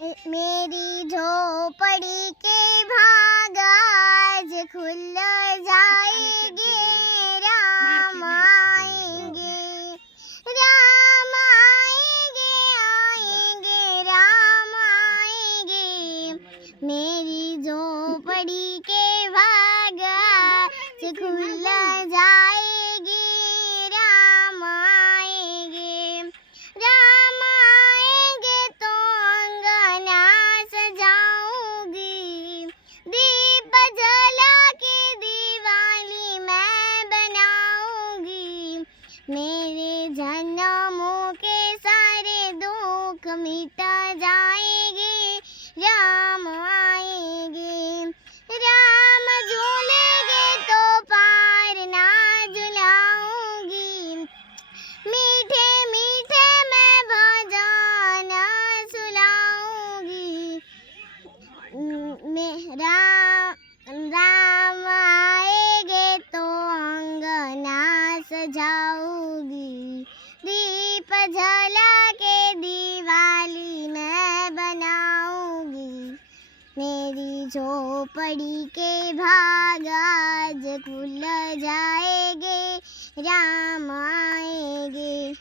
मेरी झोपड़ी के भाग आज खुल जाएंगे, राम आएंगे, राम आएंगे, आएंगे, राम आएंगे। मेरी झोपड़ी के भाग आज खुल जाएगी, राम आएंगे, राम आएंगे तो अंगना सजाऊंगी, दीप जला के दिवाली मैं बनाऊंगी। मेरे जन्मों के सारे दुख मिट जाएंगे, राम आएंगे, राम झूलेंगे तो पार ना झुलाऊंगी। मीठे मीठे मैं भजन सुनाऊंगी। राम आएंगे तो अंगना सजाऊंगी, दीप जला के दिवाली मैं बनाऊंगी। मेरी झोपड़ी के भाग आज खुल जाएंगे, राम आएंगे।